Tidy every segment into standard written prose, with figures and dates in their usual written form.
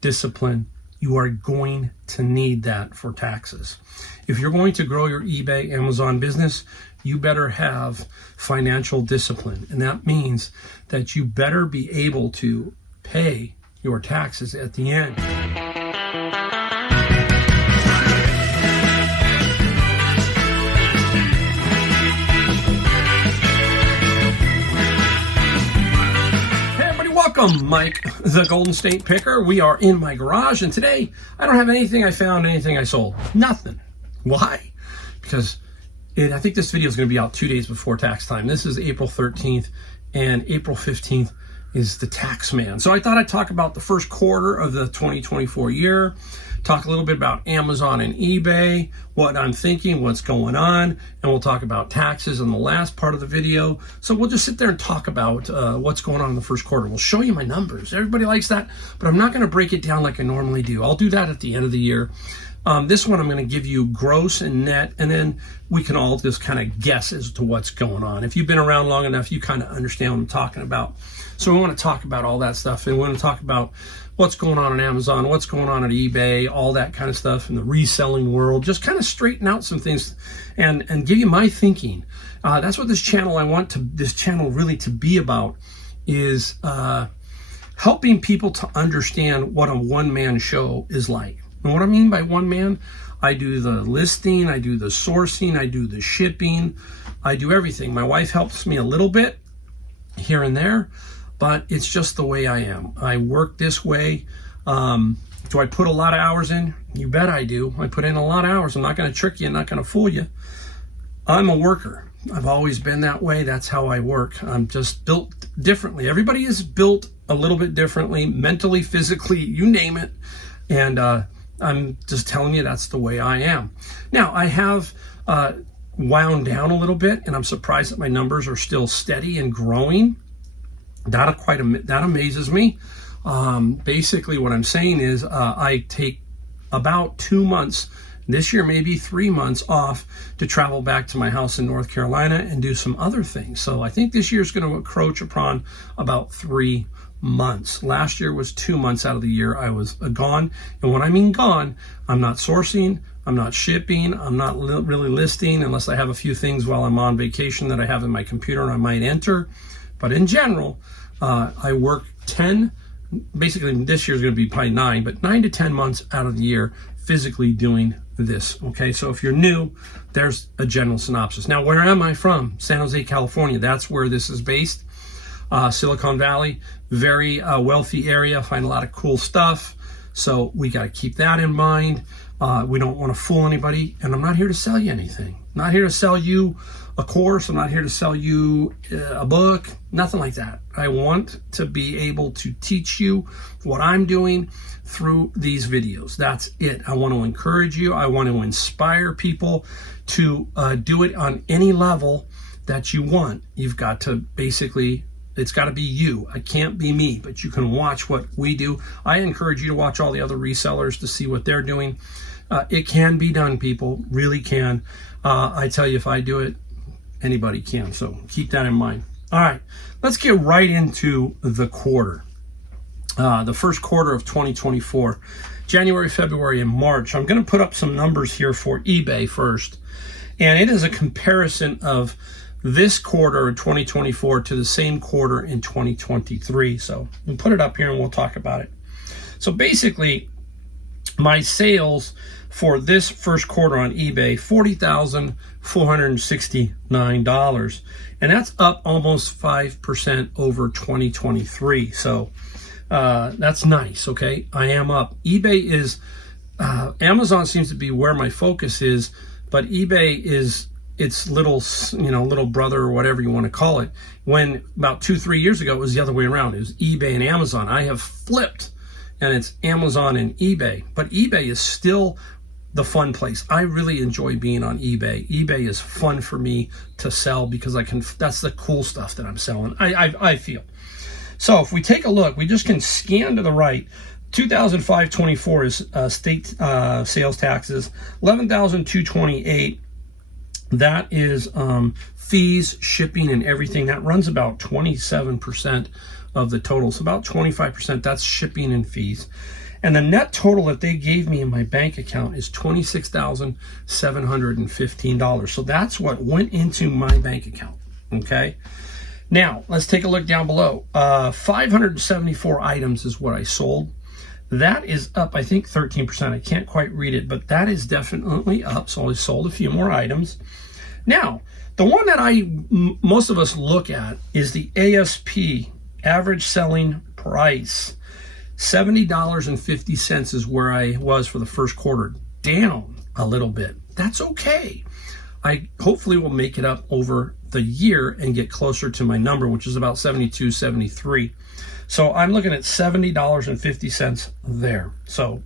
discipline. You are going to need that for taxes. If you're going to grow your eBay, Amazon business, you better have financial discipline. And that means that you better be able to pay your taxes at the end. Welcome, Mike, the Golden State Picker. We are in my garage, and today I don't have anything I found, anything I sold. Nothing. Why? Because I think this video is going to be out 2 days before tax time. This is April 13th, and April 15th is the tax man. So I thought I'd talk about the first quarter of the 2024 year, talk a little bit about Amazon and eBay, what I'm thinking, what's going on, and we'll talk about taxes in the last part of the video. So we'll just sit there and talk about what's going on in the first quarter. We'll show you my numbers. Everybody likes that, but I'm not going to break it down like I normally do. I'll do that at the end of the year. This one I'm going to give you gross and net, and then we can all just kind of guess as to what's going on. If you've been around long enough, you kind of understand what I'm talking about. So we want to talk about all that stuff, and we want to talk about what's going on Amazon, what's going on at eBay, all that kind of stuff in the reselling world. Just kind of straighten out some things and give you my thinking. That's what this channel, this channel really to be about, is helping people to understand what a one-man show is like. And what I mean by one man, I do the listing, I do the sourcing, I do the shipping, I do everything. My wife helps me a little bit here and there, but it's just the way I am. I work this way. Do I put a lot of hours in? You bet I do. I put in a lot of hours. I'm not going to trick you. I'm not going to fool you. I'm a worker. I've always been that way. That's how I work. I'm just built differently. Everybody is built a little bit differently, mentally, physically, you name it. And I'm just telling you that's the way I am. Now, I have wound down a little bit, and I'm surprised that my numbers are still steady and growing. That amazes me. Basically, what I'm saying is I take about 2 months, this year maybe 3 months off to travel back to my house in North Carolina and do some other things. So I think this year is going to encroach upon about 3 months. Last year was 2 months out of the year I was gone. And when I mean gone, I'm not sourcing, I'm not shipping, I'm not really listing unless I have a few things while I'm on vacation that I have in my computer and I might enter. But in general, I work basically this year is going to be probably 9 to 10 months out of the year physically doing this. Okay, so if you're new, there's a general synopsis. Now, where am I from? San Jose, California. That's where this is based. Silicon Valley, very wealthy area, find a lot of cool stuff. So we got to keep that in mind. We don't want to fool anybody, and I'm not here to sell you anything. I'm not here to sell you a course. I'm not here to sell you a book, nothing like that. I want to be able to teach you what I'm doing through these videos. That's it. I want to encourage you. I want to inspire people to do it on any level that you want. You've got to basically, it's got to be you. It can't be me, but you can watch what we do. I encourage you to watch all the other resellers to see what they're doing. It can be done, people, really can. I tell you, if I do it, anybody can. So keep that in mind. All right, let's get right into the quarter. The first quarter of 2024, January, February, and March. I'm going to put up some numbers here for eBay first. And it is a comparison of this quarter in 2024 to the same quarter in 2023. So we'll put it up here and we'll talk about it. So basically, my sales for this first quarter on eBay, $40,469. And that's up almost 5% over 2023. So that's nice, okay? I am up. eBay is, Amazon seems to be where my focus is, but eBay is its little brother or whatever you want to call it. When about 2-3 years ago, it was the other way around. It was eBay and Amazon. I have flipped, and it's Amazon and eBay. But eBay is still the fun place. I really enjoy being on eBay. eBay is fun for me to sell because that's the cool stuff that I'm selling, I feel. So if we take a look, we just can scan to the right. 2005-24 is state sales taxes, $11,228. That is fees, shipping, and everything. That runs about 27% of the total. So about 25%, that's shipping and fees. And the net total that they gave me in my bank account is $26,715. So that's what went into my bank account, okay? Now, let's take a look down below. 574 items is what I sold. That is up, I think, 13%. I can't quite read it, but that is definitely up. So I sold a few more items. Now, the one that most of us look at is the ASP, average selling price. $70.50 is where I was for the first quarter, down a little bit. That's okay. I hopefully will make it up over the year and get closer to my number, which is about 72, 73. So I'm looking at $70.50 there. So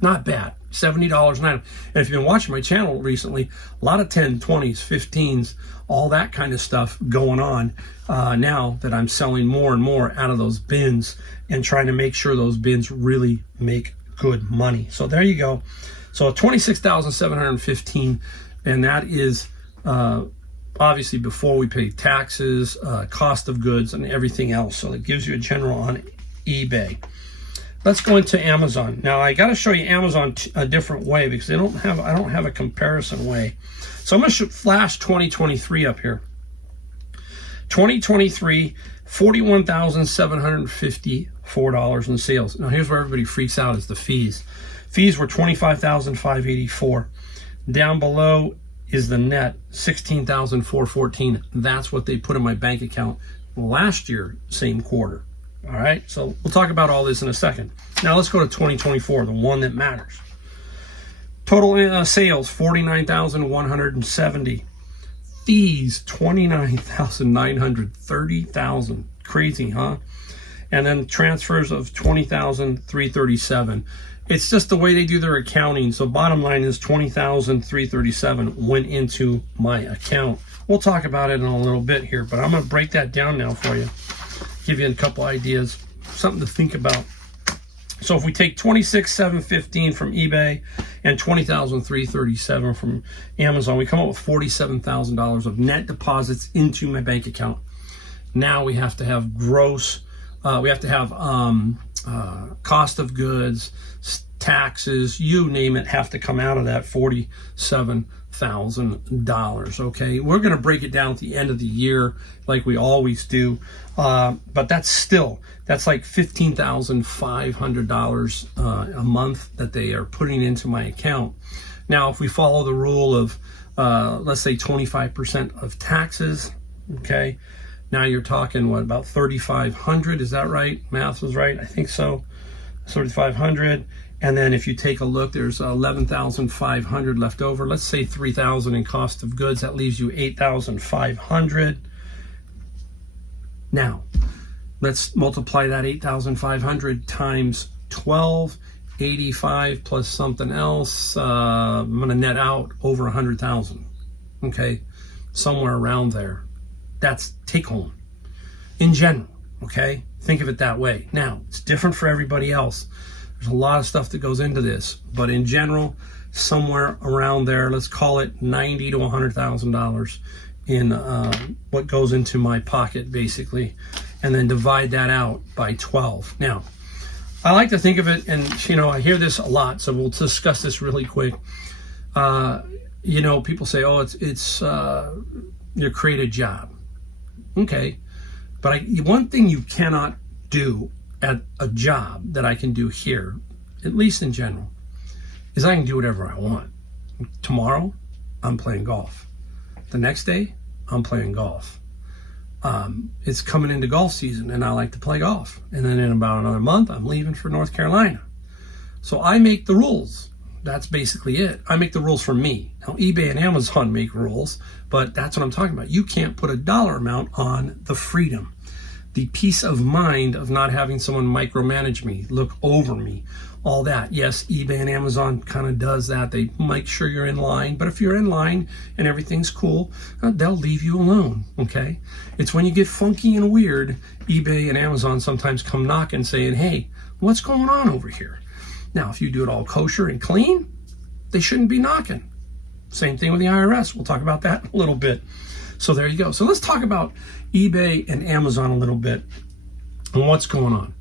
not bad. $70 an item. And if you've been watching my channel recently, a lot of 10, 20s, 15s, all that kind of stuff going on now that I'm selling more and more out of those bins and trying to make sure those bins really make good money. So there you go. So $26,715, and that is obviously before we pay taxes, cost of goods, and everything else. So it gives you a general on eBay. Let's go into Amazon. Now I got to show you Amazon a different way because I don't have a comparison way. So I'm going to flash 2023 up here. 2023, $41,754 in sales. Now here's where everybody freaks out, is the fees. Fees were $25,584. Down below is the net, $16,414. That's what they put in my bank account last year, same quarter. All right, so we'll talk about all this in a second. Now let's go to 2024, the one that matters. Total sales, $49,170. Fees, $29,900, $30,000. Crazy, huh? And then transfers of $20,337. It's just the way they do their accounting. So bottom line is $20,337 went into my account. We'll talk about it in a little bit here, but I'm going to break that down now for you. Give you a couple ideas, something to think about. So if we take $26,715 from eBay and $20,337 from Amazon, we come up with $47,000 of net deposits into my bank account. Now we have to have gross, we have to have cost of goods, taxes, you name it, have to come out of that $47,000. Okay, we're going to break it down at the end of the year like we always do, but that's like $15,500 a month that they are putting into my account. Now if we follow the rule of let's say 25% of taxes, okay, now you're talking what, about $3,500? Is that right? Math was right, I think so. $3,500. And then if you take a look, there's $11,500 left over. Let's say $3,000 in cost of goods. That leaves you $8,500. Now, let's multiply that $8,500 times 12, 85 plus something else. I'm going to net out over 100,000. Okay, somewhere around there. That's take home in general. Okay, think of it that way. Now, it's different for everybody else. There's a lot of stuff that goes into this, but in general, somewhere around there, let's call it $90,000 to $100,000 in what goes into my pocket, basically, and then divide that out by 12. Now, I like to think of it, and I hear this a lot, so we'll discuss this really quick. People say, "Oh, it's you create a job." Okay, but one thing you cannot do at a job that I can do here, at least in general, is I can do whatever I want. Tomorrow, I'm playing golf. The next day, I'm playing golf. It's coming into golf season, and I like to play golf. And then in about another month, I'm leaving for North Carolina. So I make the rules. That's basically it. I make the rules for me. Now, eBay and Amazon make rules, but that's what I'm talking about. You can't put a dollar amount on the freedom, the peace of mind of not having someone micromanage me, look over me, all that. Yes, eBay and Amazon kind of does that. They make sure you're in line, but if you're in line and everything's cool, they'll leave you alone, okay? It's when you get funky and weird, eBay and Amazon sometimes come knocking saying, "Hey, what's going on over here?" Now, if you do it all kosher and clean, they shouldn't be knocking. Same thing with the IRS. We'll talk about that in a little bit. So there you go. So let's talk about eBay and Amazon a little bit. and what's going on.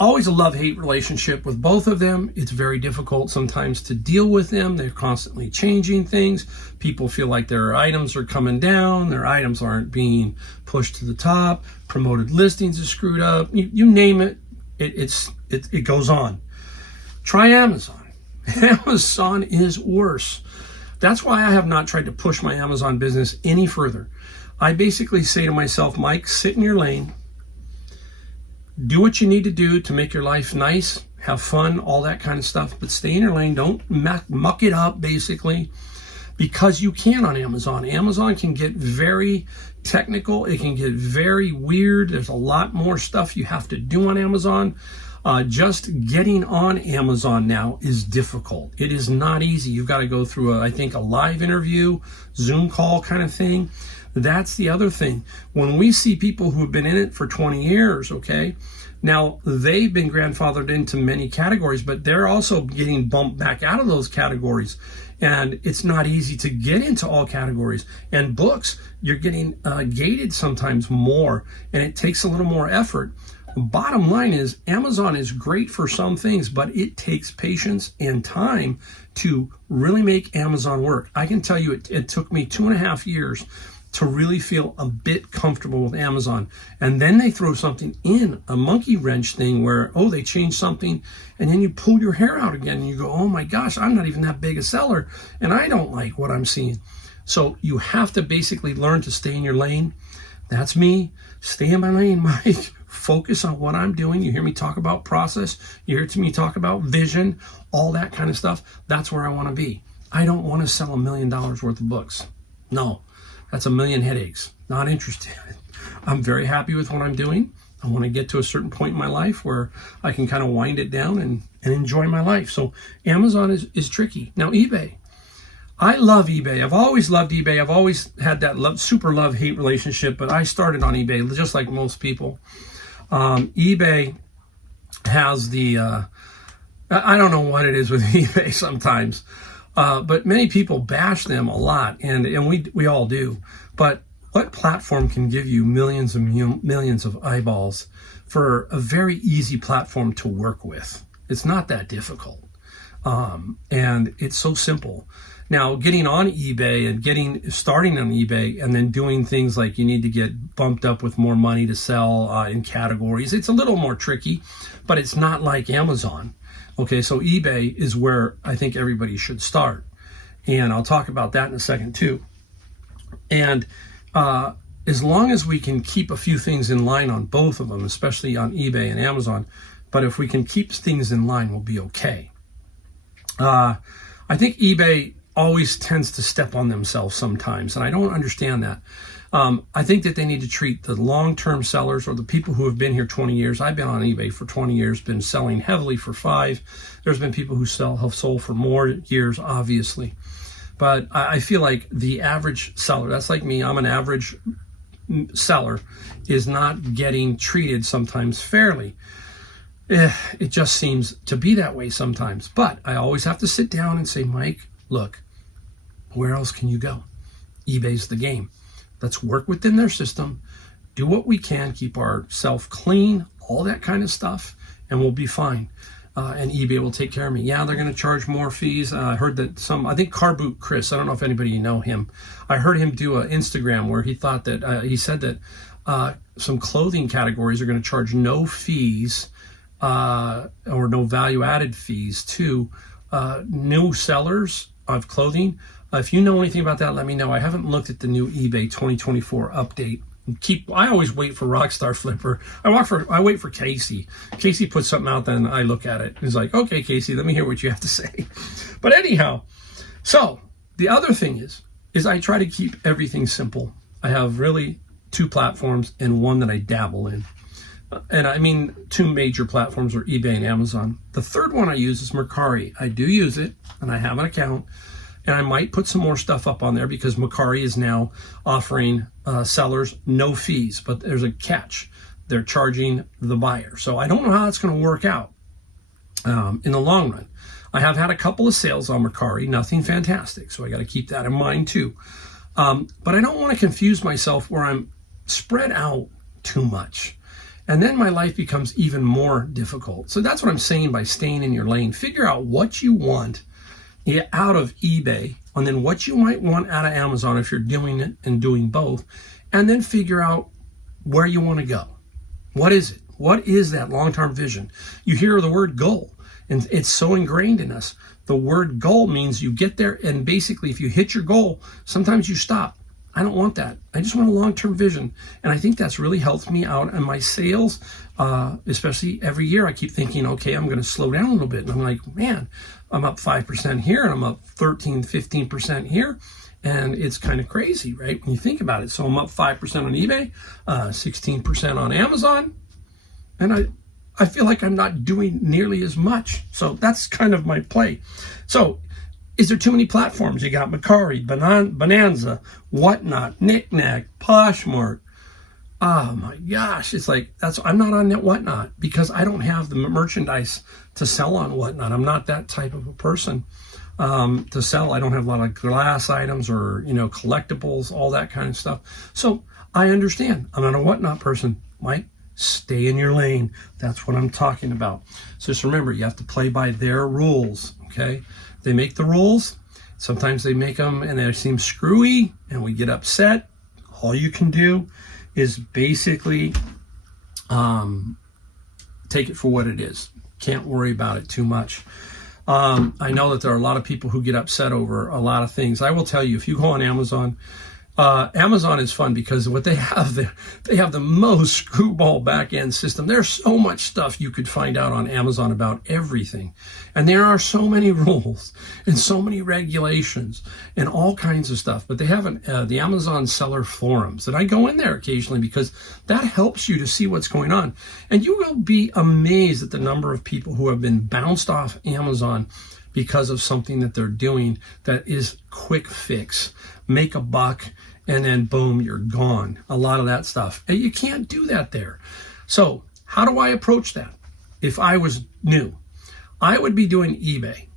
Always a love-hate relationship with both of them. It's very difficult sometimes to deal with them. They're constantly changing things. People feel like their items are coming down. Their items aren't being pushed to the top. Promoted listings are screwed up. You name it, it goes on. Try Amazon. Amazon is worse. That's why I have not tried to push my Amazon business any further. I basically say to myself, Mike, sit in your lane. Do what you need to do to make your life nice, have fun, all that kind of stuff, but stay in your lane. Don't muck it up, basically, because you can on Amazon. Amazon can get very technical. It can get very weird. There's a lot more stuff you have to do on Amazon. Just getting on Amazon now is difficult. It is not easy. You've got to go through, I think, a live interview, Zoom call kind of thing. That's the other thing. When we see people who have been in it for 20 years, okay, now they've been grandfathered into many categories, but they're also getting bumped back out of those categories. And it's not easy to get into all categories. And books, you're getting gated sometimes more, and it takes a little more effort. Bottom line is, Amazon is great for some things, but it takes patience and time to really make Amazon work. I can tell you it took me 2.5 years to really feel a bit comfortable with Amazon. And then they throw something in, a monkey wrench thing where, oh, they change something, and then you pull your hair out again and you go, oh my gosh, I'm not even that big a seller, and I don't like what I'm seeing. So you have to basically learn to stay in your lane. That's me. Stay in my lane, Mike. Focus on what I'm doing. You hear me talk about process. You hear me talk about vision, all that kind of stuff. That's where I want to be. I don't want to sell $1 million worth of books. No. That's 1 million headaches. Not interested. I'm very happy with what I'm doing. I want to get to a certain point in my life where I can kind of wind it down and enjoy my life. So Amazon is tricky. Now eBay. I love eBay. I've always loved eBay. I've always had that super love-hate relationship, but I started on eBay just like most people. eBay has the, I don't know what it is with eBay sometimes. But many people bash them a lot, and we all do. But what platform can give you millions and millions of eyeballs for a very easy platform to work with? It's not that difficult, and it's so simple. Now, getting on eBay and starting on eBay and then doing things like you need to get bumped up with more money to sell in categories, it's a little more tricky, but it's not like Amazon. Okay, so eBay is where I think everybody should start. And I'll talk about that in a second too. And as long as we can keep a few things in line on both of them, especially on eBay and Amazon, but if we can keep things in line, we'll be okay. I think eBay always tends to step on themselves sometimes, and I don't understand that. I think that they need to treat the long-term sellers or the people who have been here 20 years. I've been on eBay for 20 years, been selling heavily for 5. There's been people who have sold for more years, obviously. But I feel like the average seller, that's like me, I'm an average seller, is not getting treated sometimes fairly. It just seems to be that way sometimes. But I always have to sit down and say, Mike, look, where else can you go? eBay's the game. Let's work within their system, do what we can, keep ourselves clean, all that kind of stuff, and we'll be fine. And eBay will take care of me. Yeah, they're going to charge more fees. I heard that I think Car Boot Chris, I don't know if anybody know him. I heard him do an Instagram where he thought that, he said that some clothing categories are going to charge no fees or no value-added fees to new sellers of clothing. If you know anything about that, let me know. I haven't looked at the new eBay 2024 update. I always wait for Rockstar Flipper. I wait for Casey. Casey puts something out, then I look at it. He's like, okay, Casey, let me hear what you have to say. But anyhow, so the other thing is I try to keep everything simple. I have really 2 platforms and one that I dabble in. And I mean 2 major platforms are eBay and Amazon. The third one I use is Mercari. I do use it, and I have an account. And I might put some more stuff up on there because Mercari is now offering sellers no fees, but there's a catch. They're charging the buyer. So I don't know how it's going to work out in the long run. I have had a couple of sales on Mercari, nothing fantastic. So I got to keep that in mind too. But I don't want to confuse myself where I'm spread out too much. And then my life becomes even more difficult. So that's what I'm saying by staying in your lane. Figure out what you want out of eBay, and then what you might want out of Amazon if you're doing it and doing both, and then figure out where you want to go. What is it? What is that long-term vision? You hear the word goal, and it's so ingrained in us. The word goal means you get there, and basically if you hit your goal, sometimes you stop. I don't want that. I just want a long-term vision. And I think that's really helped me out in my sales, especially every year. I keep thinking, okay, I'm going to slow down a little bit. And I'm like, man, I'm up 5% here, and I'm up 13, 15% here. And it's kind of crazy, right, when you think about it. So I'm up 5% on eBay, 16% on Amazon, and I feel like I'm not doing nearly as much. So that's kind of my play. So is there too many platforms? You got Macari, Bonanza, Whatnot, Knickknack, Poshmark. Oh my gosh, it's like I'm not on that Whatnot because I don't have the merchandise to sell on Whatnot. I'm not that type of a person to sell. I don't have a lot of glass items or collectibles, all that kind of stuff. So I understand. I'm not a Whatnot person. Mike, stay in your lane. That's what I'm talking about. So just remember, you have to play by their rules. Okay. They make the rules. Sometimes they make them and they seem screwy and we get upset. All you can do is basically take it for what it is. Can't worry about it too much. I know that there are a lot of people who get upset over a lot of things. I will tell you, if you go on Amazon, Amazon is fun because what they have there, they have the most screwball back-end system. There's so much stuff you could find out on Amazon about everything. And there are so many rules and so many regulations and all kinds of stuff. But they have the Amazon seller forums that I go in there occasionally because that helps you to see what's going on. And you will be amazed at the number of people who have been bounced off Amazon because of something that they're doing that is quick fix, make a buck, and then boom, you're gone. A lot of that stuff. And you can't do that there. So how do I approach that? If I was new, I would be doing eBay.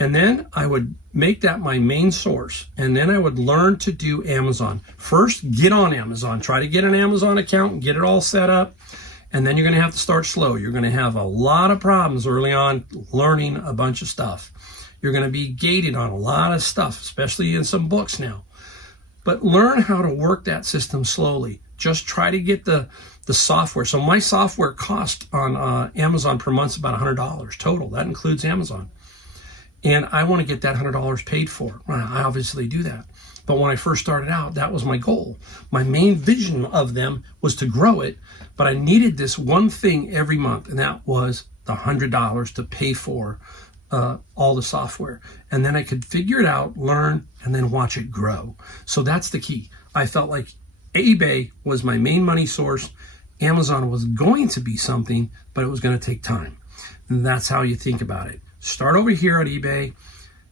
And then I would make that my main source. And then I would learn to do Amazon. First, get on Amazon. Try to get an Amazon account and get it all set up. And then you're going to have to start slow. You're going to have a lot of problems early on learning a bunch of stuff. You're going to be gated on a lot of stuff, especially in some books now. But learn how to work that system slowly. Just try to get the software. So my software cost on Amazon per month is about $100 total. That includes Amazon. And I want to get that $100 paid for. I obviously do that. But when I first started out, that was my goal. My main vision of them was to grow it, but I needed this one thing every month, and that was the $100 to pay for all the software. And then I could figure it out, learn, and then watch it grow. So that's the key. I felt like eBay was my main money source. Amazon was going to be something, but it was going to take time. And that's how you think about it. Start over here at eBay.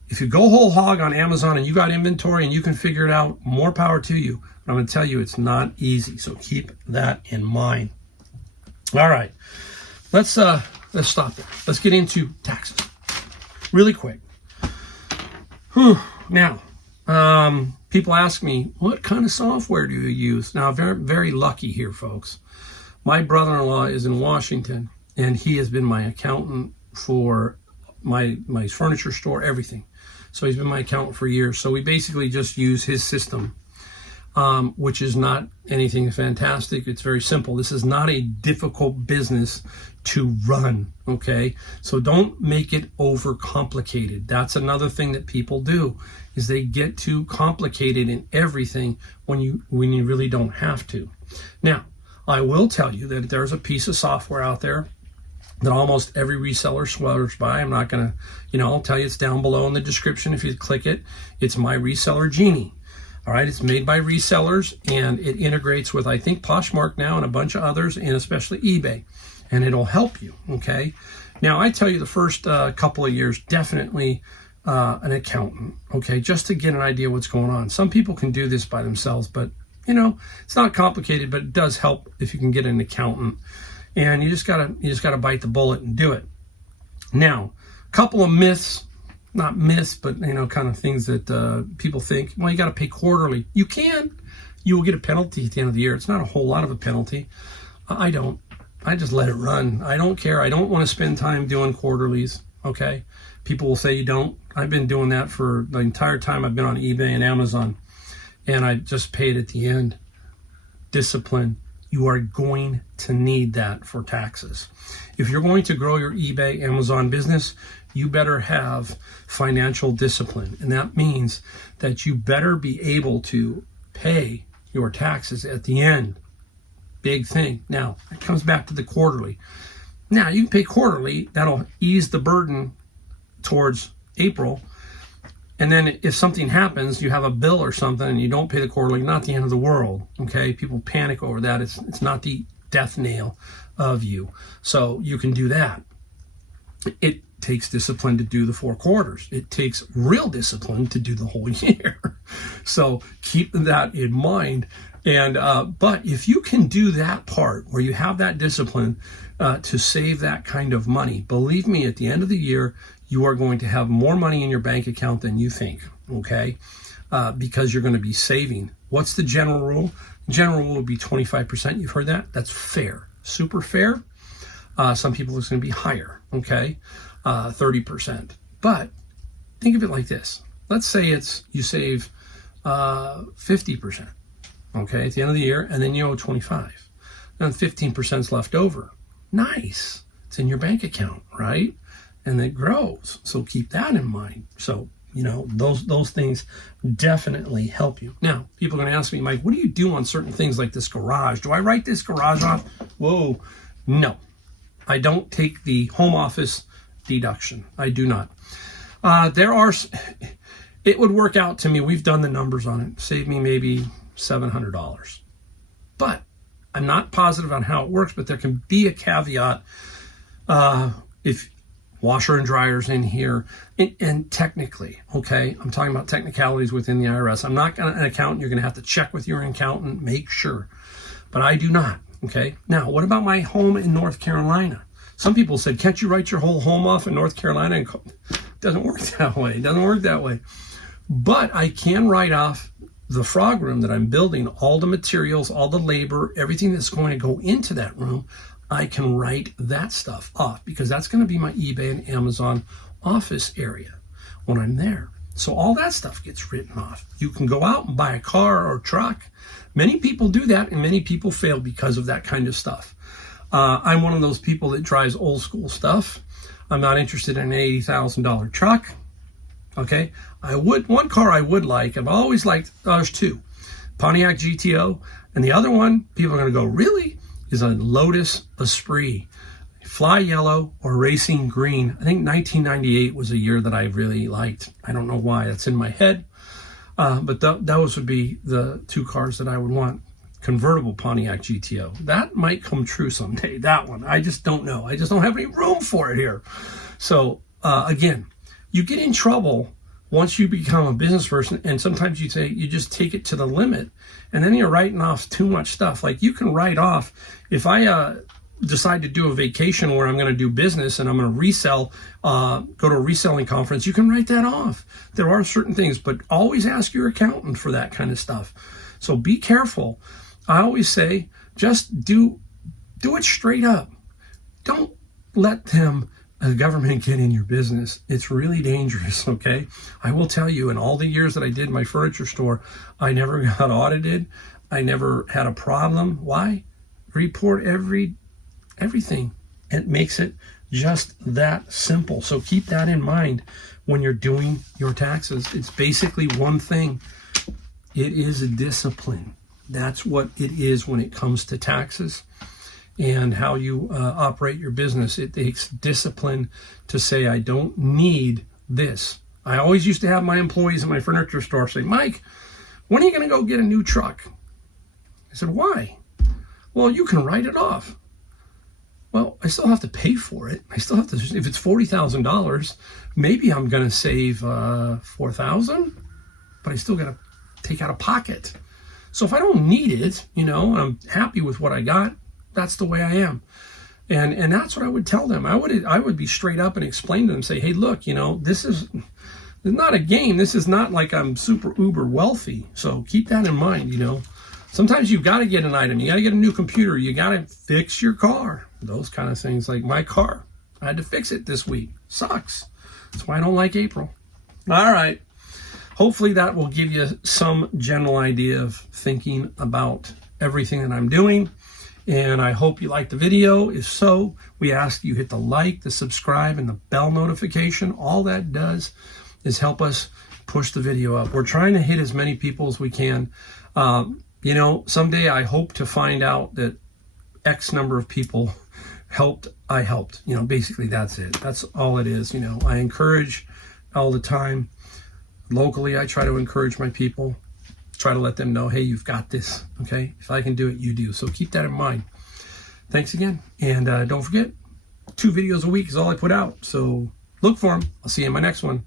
If you go whole hog on Amazon and you got inventory and you can figure it out, more power to you. But I'm going to tell you, it's not easy. So keep that in mind. All right, let's stop there. Let's get into taxes really quick. Now, people ask me, what kind of software do you use? Now, very, very lucky here, folks. My brother-in-law is in Washington, and he has been my accountant for my furniture store, everything. So he's been my accountant for years. So we basically just use his system, which is not anything fantastic. It's very simple. This is not a difficult business to run, okay? So don't make it overcomplicated. That's another thing that people do, is they get too complicated in everything when you really don't have to. Now, I will tell you that there's a piece of software out there that almost every reseller swears by. I'm not going to, I'll tell you, it's down below in the description. If you click it, it's My Reseller Genie. All right, it's made by resellers, and it integrates with, I think, Poshmark now and a bunch of others, and especially eBay, and it'll help you, okay? Now, I tell you, the first couple of years, definitely an accountant, okay, just to get an idea what's going on. Some people can do this by themselves, but, it's not complicated, but it does help if you can get an accountant. And you just gotta bite the bullet and do it. Now, a couple of myths, not myths, but kind of things that people think. Well, you got to pay quarterly. You can. You will get a penalty at the end of the year. It's not a whole lot of a penalty. I don't. I just let it run. I don't care. I don't want to spend time doing quarterlies. Okay. People will say you don't. I've been doing that for the entire time I've been on eBay and Amazon, and I just pay it at the end. Discipline. You are going to need that for taxes. If you're going to grow your eBay, Amazon business, you better have financial discipline. And that means that you better be able to pay your taxes at the end. Big thing. Now, it comes back to the quarterly. Now, you can pay quarterly. That'll ease the burden towards April. And then if something happens, you have a bill or something and you don't pay the quarterly, not the end of the world. Okay? People panic over that. It's not the death nail of you. So you can do that. It takes discipline to do the 4 quarters. It takes real discipline to do the whole year. So keep that in mind. And but if you can do that part where you have that discipline to save that kind of money, believe me, at the end of the year, you are going to have more money in your bank account than you think, okay? Because you're going to be saving. What's the general rule? The general rule would be 25%. You've heard that? That's fair. Super fair. Some people it's going to be higher, okay? 30%. But think of it like this. Let's say you save 50%, okay, at the end of the year, and then you owe 25. Then 15% is left over. Nice. It's in your bank account, right? And it grows. So keep that in mind. So, you know, those things definitely help you. Now, people are going to ask me, Mike, what do you do on certain things like this garage? Do I write this garage off? Whoa. No. I don't take the home office deduction. I do not. It would work out to me. We've done the numbers on it. Save me maybe $700. But I'm not positive on how it works, but there can be a caveat if washer and dryers in here, and technically, okay, I'm talking about technicalities within the IRS. I'm not an accountant. You're going to have to check with your accountant, make sure. But I do not, okay? Now, what about my home in North Carolina? Some people said, can't you write your whole home off in North Carolina? It doesn't work that way. It doesn't work that way. But I can write off the frog room that I'm building, all the materials, all the labor, everything that's going to go into that room. I can write that stuff off because that's going to be my eBay and Amazon office area when I'm there. So all that stuff gets written off. You can go out and buy a car or a truck. Many people do that, and many people fail because of that kind of stuff. I'm one of those people that drives old school stuff. I'm not interested in an $80,000 truck. Okay, one car I would like, I've always liked, there's 2, Pontiac GTO, and the other one, people are going to go, really? Is a Lotus Esprit, fly yellow or racing green. I think 1998 was a year that I really liked. I don't know why, that's in my head, but those would be the 2 cars that I would want. Convertible Pontiac GTO. That might come true someday, that one. I just don't know. I just don't have any room for it here. So again, you get in trouble once you become a business person, and sometimes you just take it to the limit, and then you're writing off too much stuff. Like you can write off, if I decide to do a vacation where I'm going to do business and I'm going to resell, go to a reselling conference, you can write that off. There are certain things, but always ask your accountant for that kind of stuff. So be careful. I always say, just do it straight up. Don't let the government get in your business. It's really dangerous, okay? I will tell you, in all the years that I did my furniture store, I never got audited. I never had a problem. Why? Report everything. It makes it just that simple. So keep that in mind when you're doing your taxes. It's basically one thing. It is a discipline. That's what it is when it comes to taxes and how you operate your business. It takes discipline to say, I don't need this. I always used to have my employees in my furniture store say, Mike, when are you going to go get a new truck? I said, why? Well, you can write it off. Well, I still have to pay for it. I still have to, if it's $40,000, maybe I'm going to save $4,000, but I still got to take out of pocket. So if I don't need it, and I'm happy with what I got, that's the way I am. And that's what I would tell them. I would be straight up and explain to them, say, hey, look, this is not a game. This is not like I'm super uber wealthy. So keep that in mind, Sometimes you've got to get an item. You got to get a new computer. You got to fix your car. those kind of things. Like my car, I had to fix it this week. Sucks. That's why I don't like April. All right. Hopefully that will give you some general idea of thinking about everything that I'm doing. And I hope you liked the video. If so, we ask you hit the like, the subscribe, and the bell notification. All that does is help us push the video up. We're trying to hit as many people as we can. You know, someday I hope to find out that X number of people helped, I helped. You know, basically that's it. That's all it is. You know, I encourage all the time. Locally, I try to encourage my people. Try to let them know, hey, you've got this, okay? If I can do it, you do. So keep that in mind. Thanks again. And don't forget, 2 videos a week is all I put out. So look for them. I'll see you in my next one.